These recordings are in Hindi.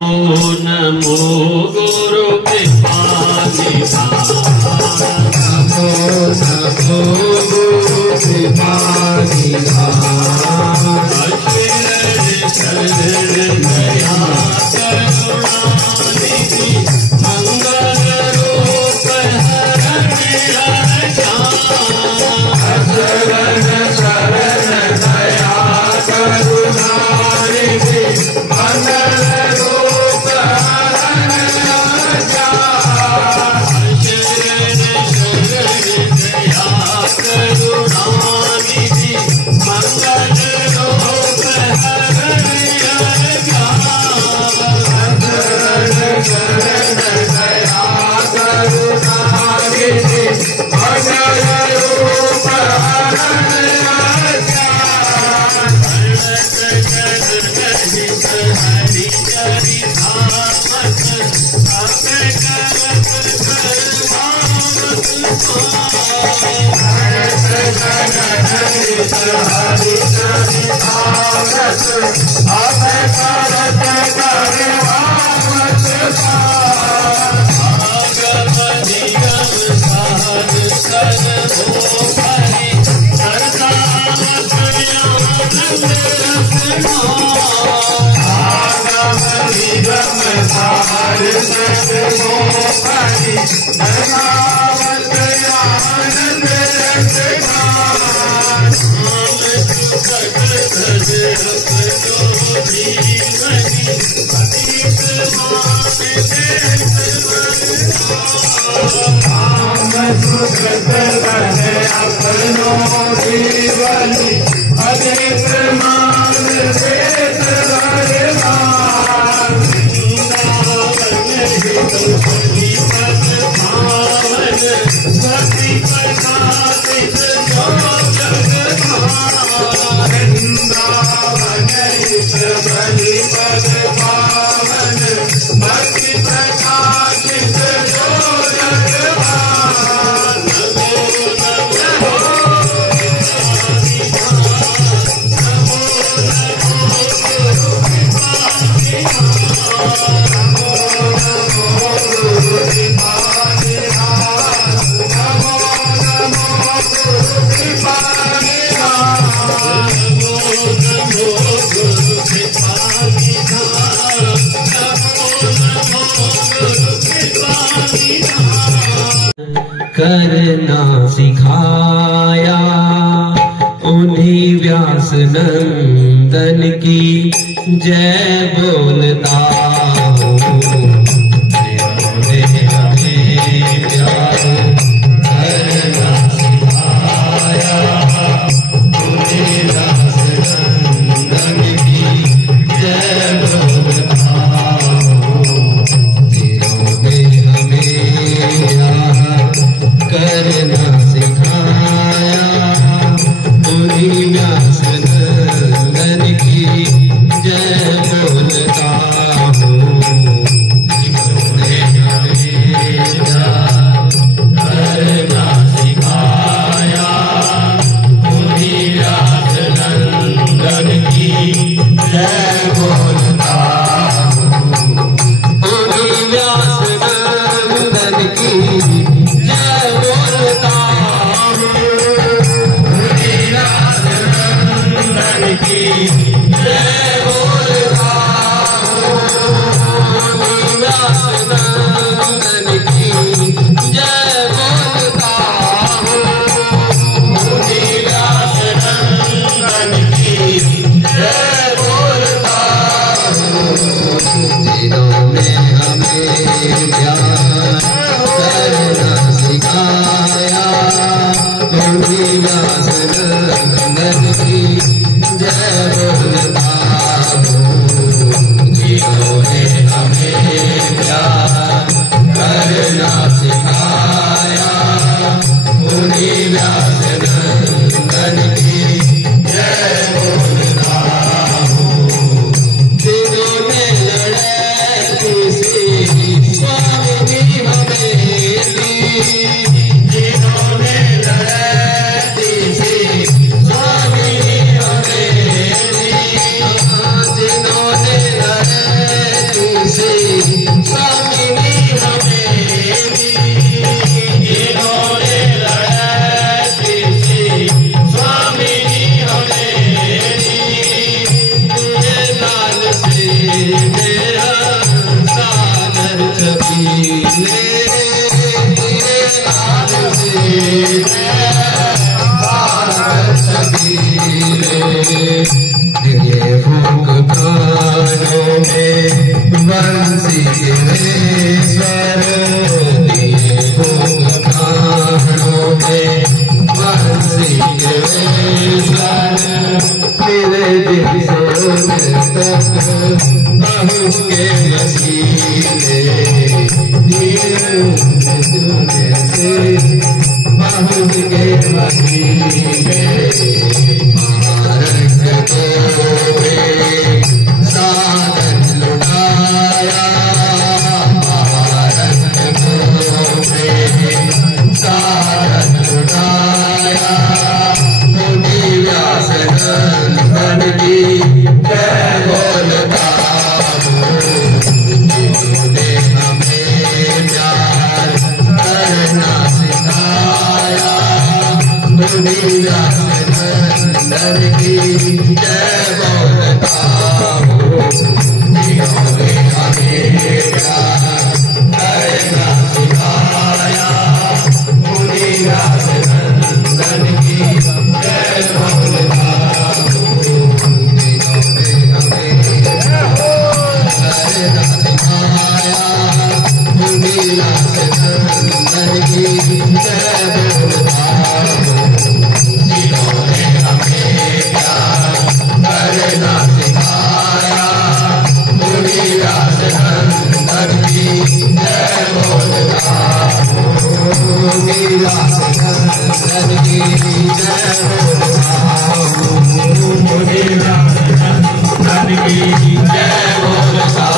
नमो गुरु कृपानिधान। नमो नमो गुरु कृपानिधान। शरण दया करुणानिधि मंगल रूप हरण शरण शरण दया करुणानिधि मंगल रूप हरण करुणानिधि मंगल रूप हरण शरण दया करुणानिधि मंगल रूप हरण करना सिखाया उन्हीं व्यास नंदन की जय बोलता हूँ। करना सिखाया उन्हीं व्यास नंदन की जय बोलता हूँ। दिलों में हमें करना सिखाया उन्हीं व्यास नंदन की जय बोलता हूँ। करना सिखाया उन्हीं व्यास नंदन की जय बोलता हूँ। उन्हीं व्यास नंदन की बंसी केश्वर दिए भोग प्राणों में बंसी केश्वर मेरे जिसे तक बहु के वसीले से बहु के वसीले साधन लुटाया साधन लुटाया मुनि व्यास बन की जय बोलता जिन्होंने हमें प्यार करना सिखाया मुनि व्यास बन की जय बोलता जिन्होंने हमें प्यार करना सिखाया मुनि व्यास बन की जय बोलता जिन्होंने हमें करना सिखाया मुनि व्यास बन की जय बोलता जिन्होंने हमें प्यार करना सिखाया मुनि व्यास बन की जय बोलता मुनि व्यास बन की जय बोलता मुनि व्यास बन की जय बोलता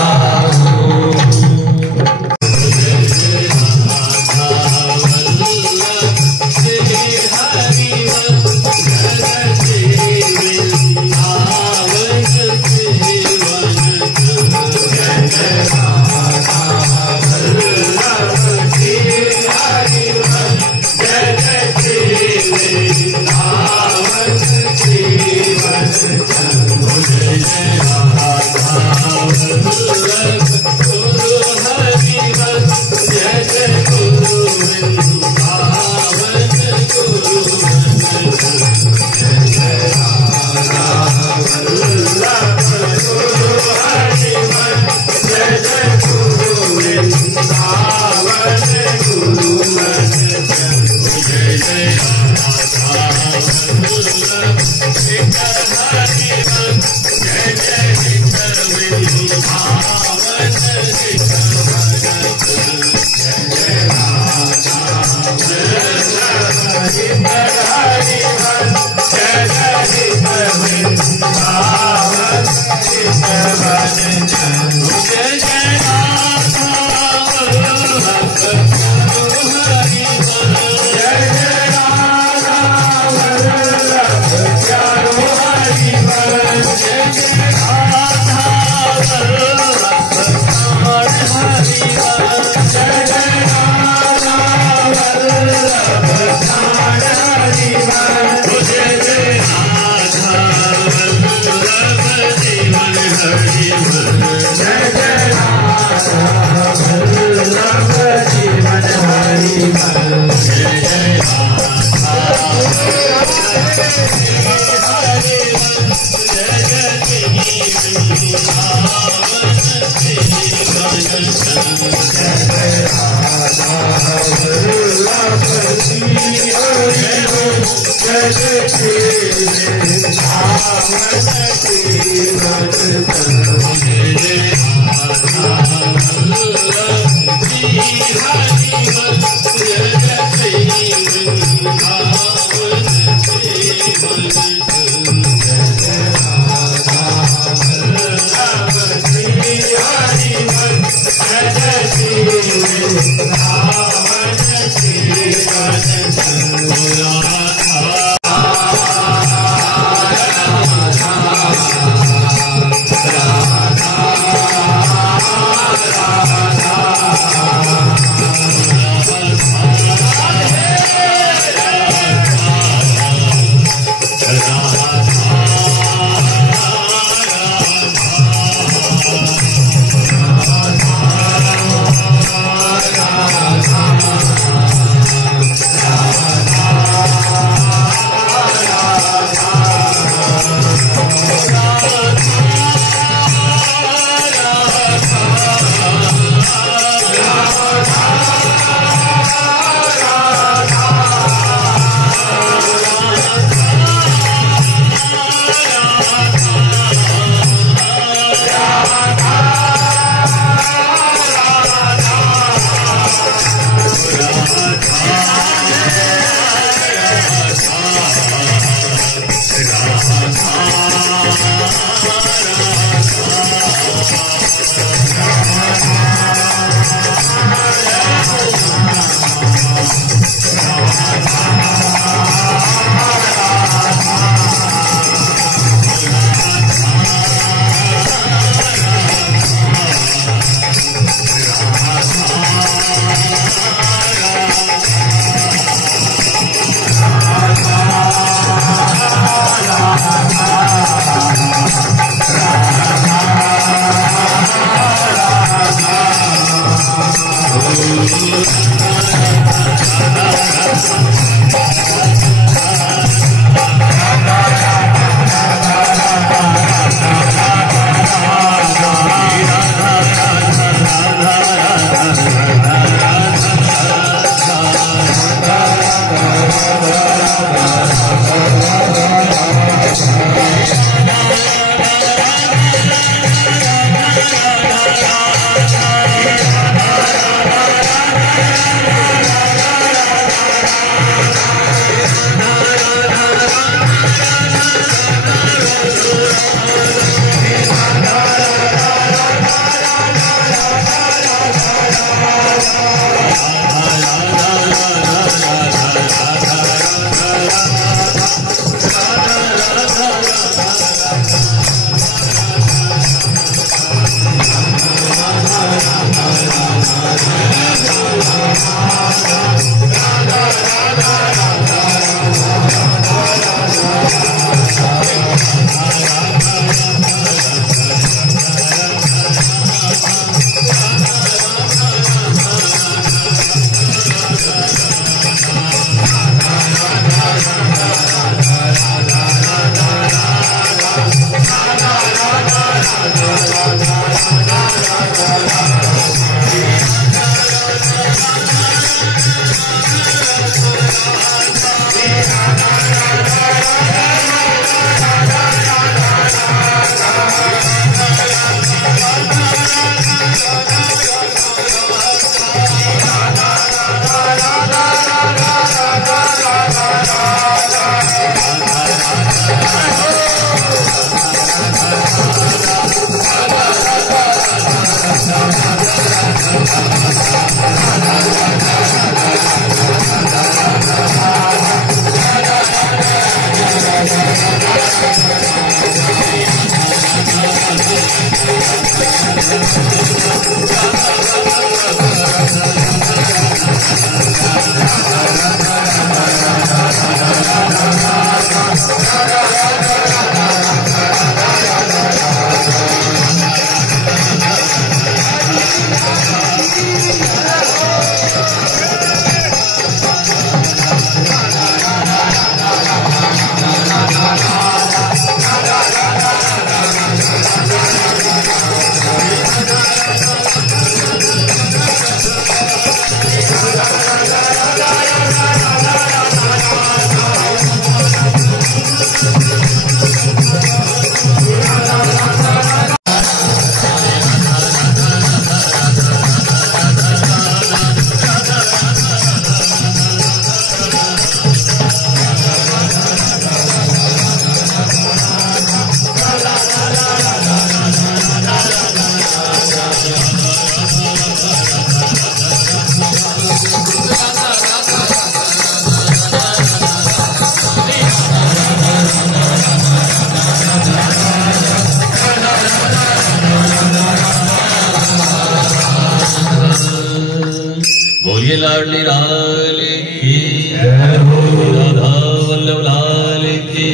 लाडली लाल की राधा वल्लभ लाल की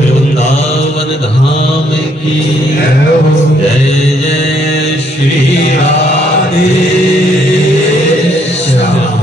वृंदावन धाम की जय जय श्री राधे श्याम।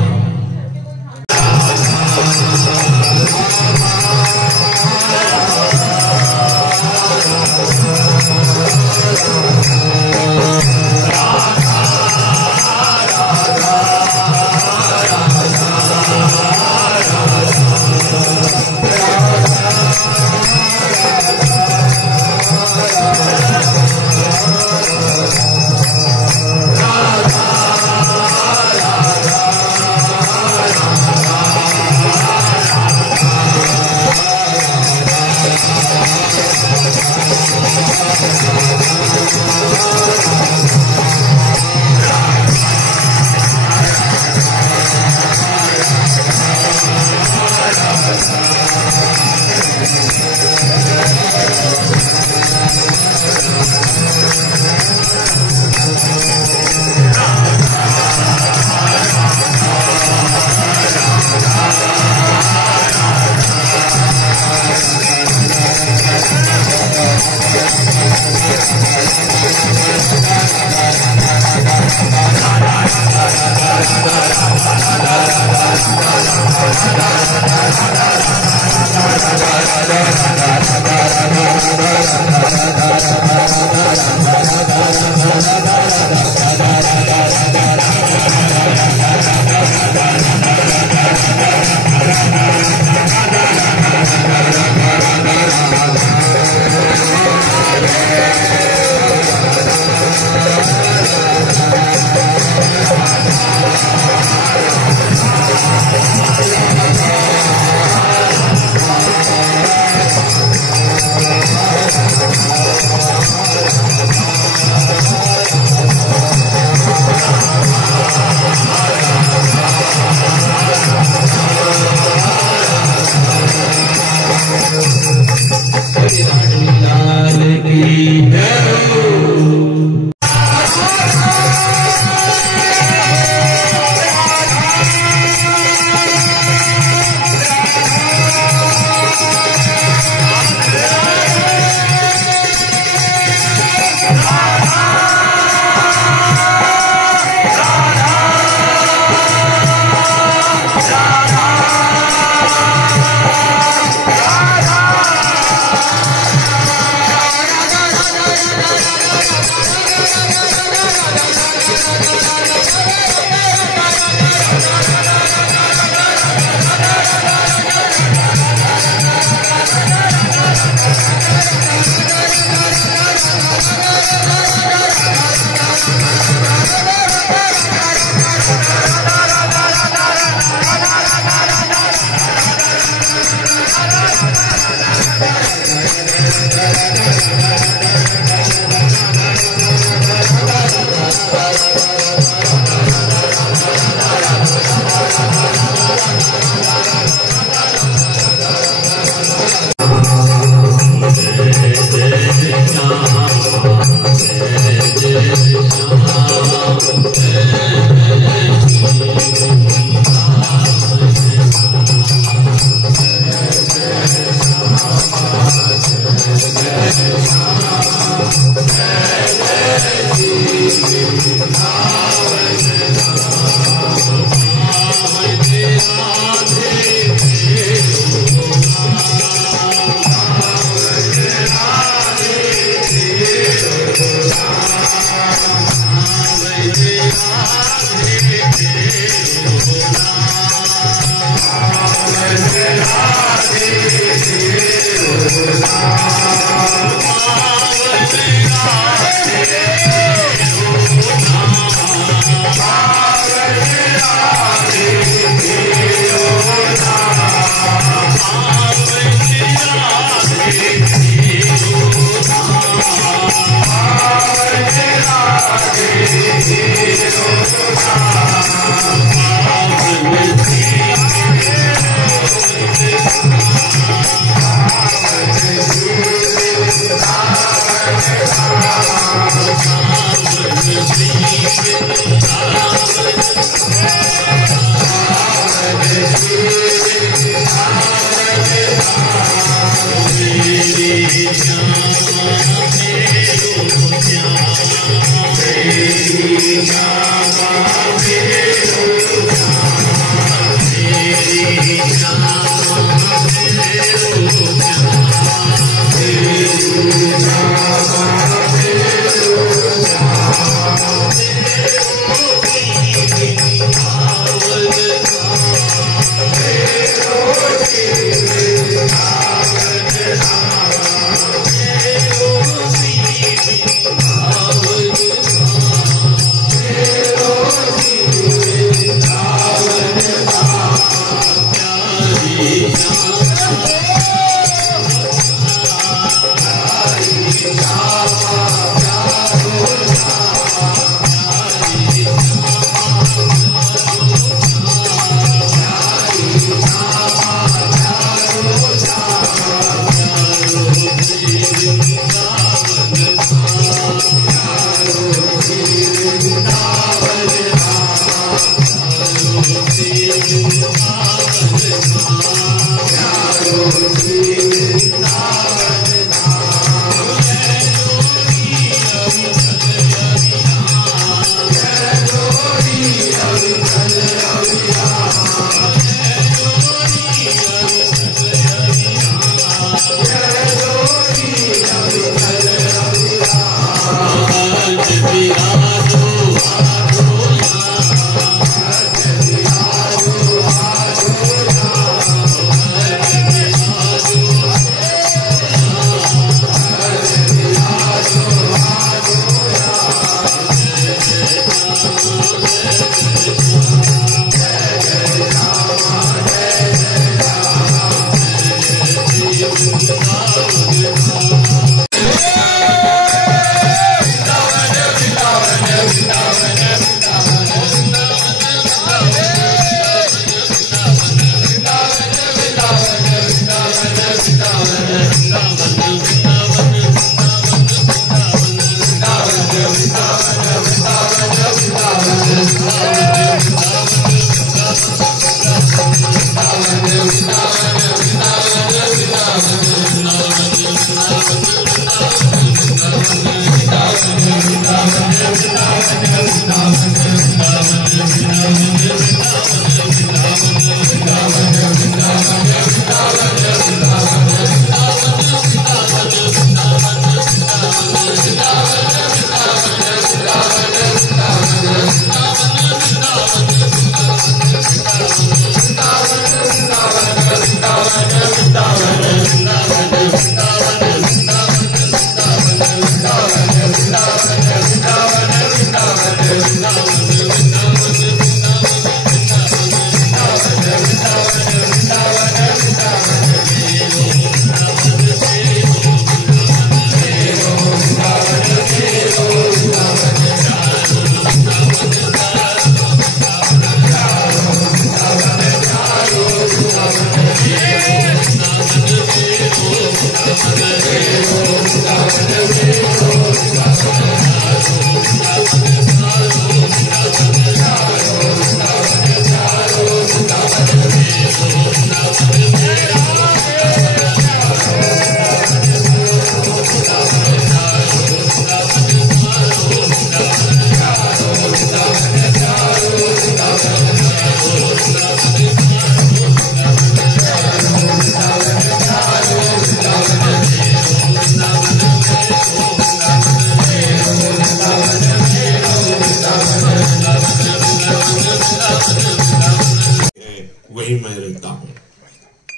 वही मैं रहता हूं।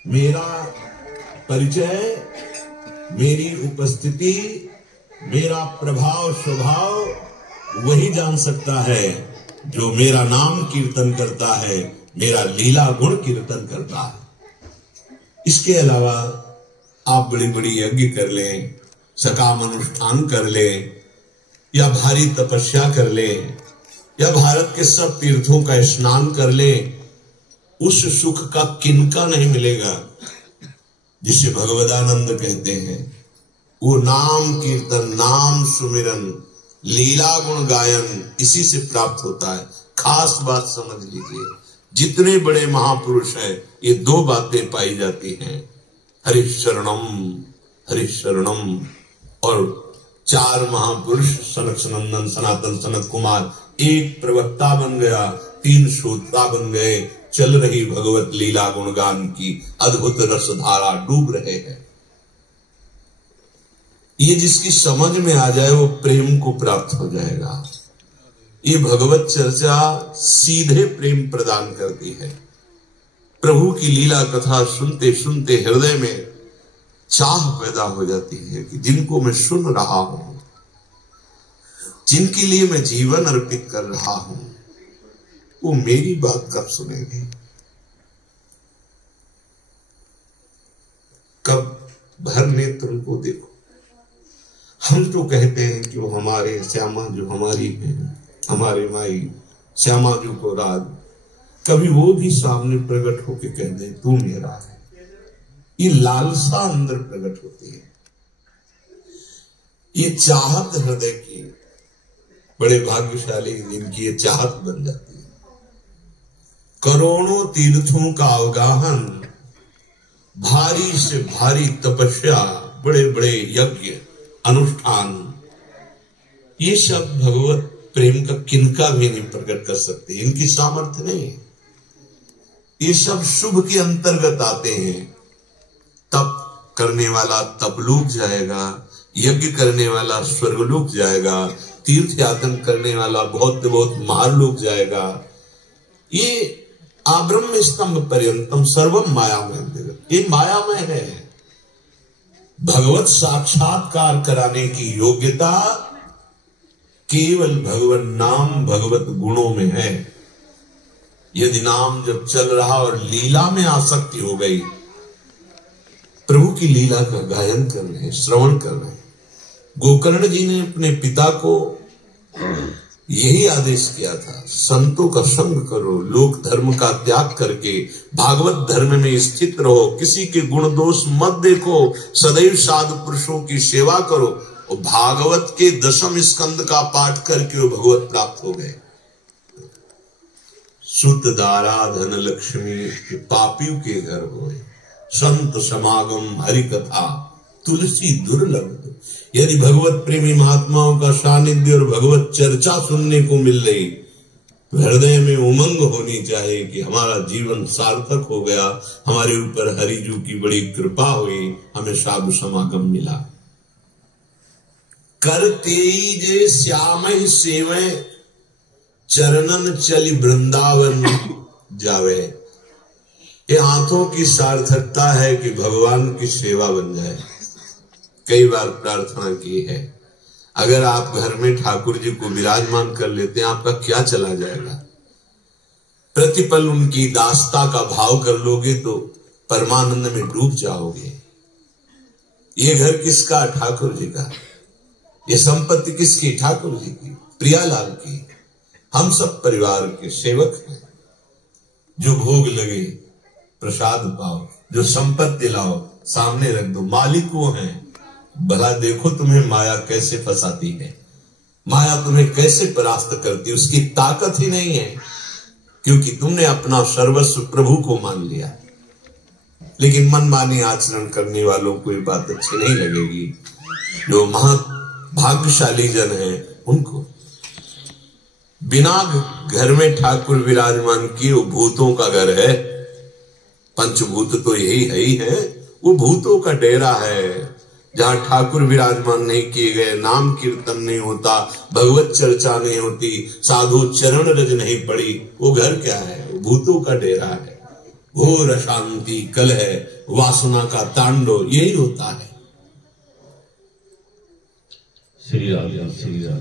मेरा परिचय, मेरी उपस्थिति, मेरा प्रभाव स्वभाव वही जान सकता है जो मेरा नाम कीर्तन करता है, मेरा लीला गुण कीर्तन करता है। इसके अलावा आप बड़ी बड़ी यज्ञ कर लें, सकाम अनुष्ठान कर लें, या भारी तपस्या कर लें, या भारत के सब तीर्थों का स्नान कर लें, उस सुख का किनका नहीं मिलेगा जिसे भगवदानंद कहते हैं। वो नाम कीर्तन, नाम सुमिरन, लीला गुण गायन इसी से प्राप्त होता है। खास बात समझ लीजिए, जितने बड़े महापुरुष हैं ये दो बातें पाई जाती हैं, हरिशरणम और चार महापुरुष सनक सनंदन सनातन सनत कुमार, एक प्रवक्ता बन गया, 3 श्रोता बन गए, चल रही भगवत लीला गुणगान की अद्भुत रसधारा, डूब रहे हैं। ये जिसकी समझ में आ जाए वो प्रेम को प्राप्त हो जाएगा। ये भगवत चर्चा सीधे प्रेम प्रदान करती है। प्रभु की लीला कथा सुनते सुनते हृदय में चाह पैदा हो जाती है कि जिनको मैं सुन रहा हूं, जिनके लिए मैं जीवन अर्पित कर रहा हूं, वो मेरी बात कब सुनेंगे, कब भर नेत्र उनको देखो। हम तो कहते हैं कि वो हमारे श्यामा जो हमारी है, हमारे माई श्यामा जी को राज, कभी वो भी सामने प्रकट होके कह दे तू मेरा है। ये लालसा अंदर प्रकट होती है, ये चाहत हृदय की, बड़े भाग्यशाली जिनकी ये चाहत बन जाती है। करोड़ों तीर्थों का अवगाहन, भारी से भारी तपस्या, बड़े बड़े यज्ञ अनुष्ठान, ये सब भगवत प्रेम का किनका भी नहीं प्रकट कर सकते, इनकी सामर्थ्य नहीं। ये सब शुभ के अंतर्गत आते हैं। तप करने वाला तपलोक जाएगा, यज्ञ करने वाला स्वर्गलोक जाएगा, तीर्थ यातन करने वाला बहुत बहुत महालोक जाएगा। ये आब्रह्म स्तंभ पर्यंतम सर्वम मायामय, ये मायामय है। भगवत साक्षात्कार कराने की योग्यता केवल भगवत नाम भगवत गुणों में है। यदि नाम जब चल रहा और लीला में आसक्ति हो गई, प्रभु की लीला का गायन कर रहे हैं, श्रवण कर रहे हैं। गोकर्ण जी ने अपने पिता को यही आदेश किया था, संतों का संग करो, लोक धर्म का त्याग करके भागवत धर्म में स्थित रहो, किसी के गुण दोष मत देखो, सदैव साधु पुरुषों की सेवा करो। और भागवत के 10वें स्कंद का पाठ करके वो भगवत प्राप्त हो गए। सुत दारा धन लक्ष्मी पापियों के घर होए, संत समागम हरि कथा तुलसी दुर्लभ। यदि भगवत प्रेमी महात्माओं का सानिध्य और भगवत चर्चा सुनने को मिल रही, तो हृदय में उमंग होनी चाहिए कि हमारा जीवन सार्थक हो गया, हमारे ऊपर हरिजू की बड़ी कृपा हुई, हमें साधु समागम मिला। करते जे श्याम सेवै, चरणन चली वृंदावन जावे। ये हाथों की सार्थकता है कि भगवान की सेवा बन जाए। कई बार प्रार्थना की है, अगर आप घर में ठाकुर जी को विराजमान कर लेते हैं, आपका क्या चला जाएगा। प्रतिपल उनकी दासता का भाव कर लोगे तो परमानंद में डूब जाओगे। ये घर किसका? ठाकुर जी का। ये संपत्ति किसकी? ठाकुर जी की, प्रियालाल की। हम सब परिवार के सेवक हैं। जो भोग लगे प्रसाद पाओ, जो संपत्ति लाओ सामने रख दो, मालिक वो हैं। भला देखो तुम्हें माया कैसे फंसाती है, माया तुम्हें कैसे परास्त करती है। उसकी ताकत ही नहीं है, क्योंकि तुमने अपना सर्वस्व प्रभु को मान लिया। लेकिन मनमानी आचरण करने वालों को ये बात अच्छी नहीं लगेगी। जो भाग्यशाली जन है उनको बिना घर में ठाकुर विराजमान किए, वो भूतों का घर है। पंचभूत तो यही है ही है, वो भूतों का डेरा है। जहां ठाकुर विराजमान नहीं किए गए, नाम कीर्तन नहीं होता, भगवत चर्चा नहीं होती, साधु चरण रज नहीं पड़ी, वो घर क्या है? वो भूतों का डेरा है। घोर अशांति, कलह, वासना का तांडव, यही होता है। श्री राम श्री राम।